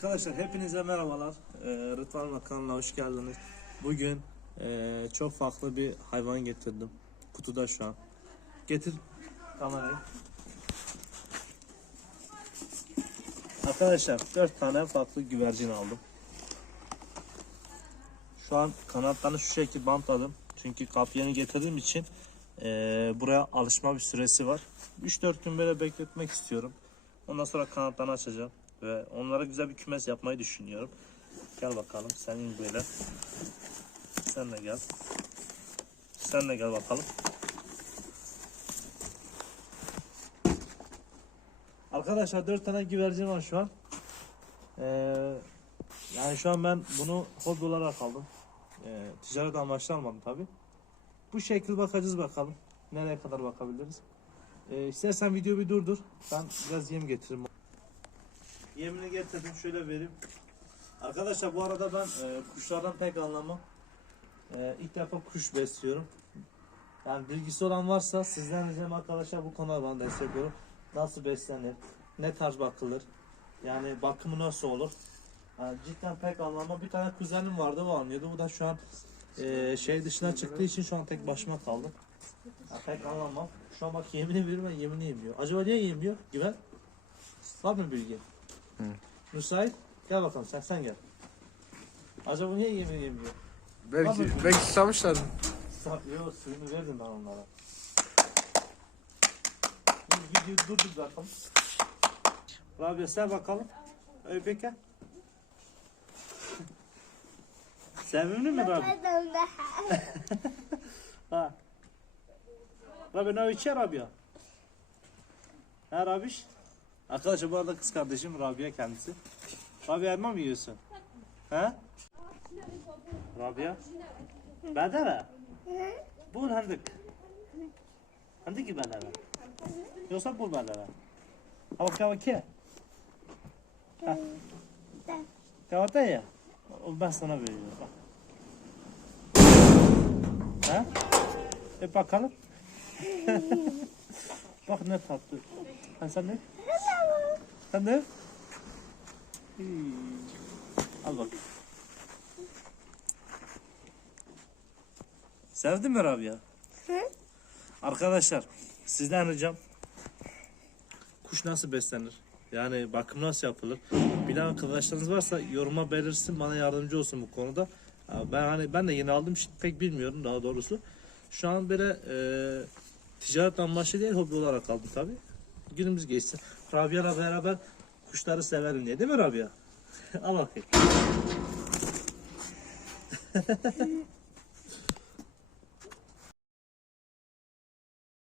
Arkadaşlar hepinize merhabalar. Ee, Rıdvan kanalına hoş geldiniz. Bugün ee, çok farklı bir hayvan getirdim. Kutuda şu an. Getir kamerayı. Arkadaşlar 4 tane farklı güvercin aldım. Şu an kanatlarını şu şekilde bantladım. Çünkü kapyanı getirdiğim için ee, buraya alışma bir süresi var. 3-4 gün böyle bekletmek istiyorum. Ondan sonra kanatlarını açacağım. Ve onlara güzel bir kümes yapmayı düşünüyorum. Gel bakalım senin böyle. Sen de gel. Sen de gel bakalım. Arkadaşlar 4 tane güvercin var şu an. Ee, yani şu an ben bunu hobi olarak aldım. Ee, ticaret amaçlı almadım tabi. Bu şekil bakacağız bakalım. Nereye kadar bakabiliriz. Ee, istersen videoyu bir durdur. Ben biraz yem getiririm. Yemini getirdim şöyle vereyim. Arkadaşlar bu arada ben e, kuşlardan pek anlamam. E, ilk defa kuş besliyorum. Yani bilgisi olan varsa sizden ricam arkadaşlar bu konuda bana destek olun. Nasıl beslenir? Ne tarz bakılır? Yani bakımı nasıl olur? Yani cidden pek anlamam. Bir tane kuzenim vardı o anlıyordu. Bu da şu an e, şey dışına çıktığı için şu an tek başıma kaldım. Yani pek anlamam. Şu an bak yemini veriyorum ben yemini yemiyor. Acaba niye yemiyor? Güven. Var mı bilgi? Müsait. Gel bakalım sen sen gel. Acaba niye yemin yemiyor? Belki Abi- belki susamışlar. Sa- Yok suyunu verdim ben onlara. Dur videoyu durdur bakalım. Rabia sen bakalım. Öpeke. Sevimli mi Rabia? Ha. Rabia ne içer Rabia? Ha Rabiş? Arkadaşlar bu arada kız kardeşim Rabia kendisi. Rabia elma mı yiyorsun? Ha? Rabia? Bedava? Bul hendik. Hendik ki bedava? Yoksa bul bedava? Ha bak kava ki? Ha. Kavata ya? Ben sana veriyorum. Ha? E bakalım. bak ne tatlı. Ha sen ne? Sen ne? Al bak. Sevdin mi Rabia? Arkadaşlar sizden ricam kuş nasıl beslenir? Yani bakım nasıl yapılır? Bilen arkadaşlarınız varsa yoruma belirsin bana yardımcı olsun bu konuda. Ben hani ben de yeni aldım şimdi pek bilmiyorum daha doğrusu. Şu an böyle e, ticaret amaçlı değil hobi olarak aldım tabi. Günümüz geçsin. Rabia'la beraber kuşları severim diye değil mi Rabia? Al bakayım.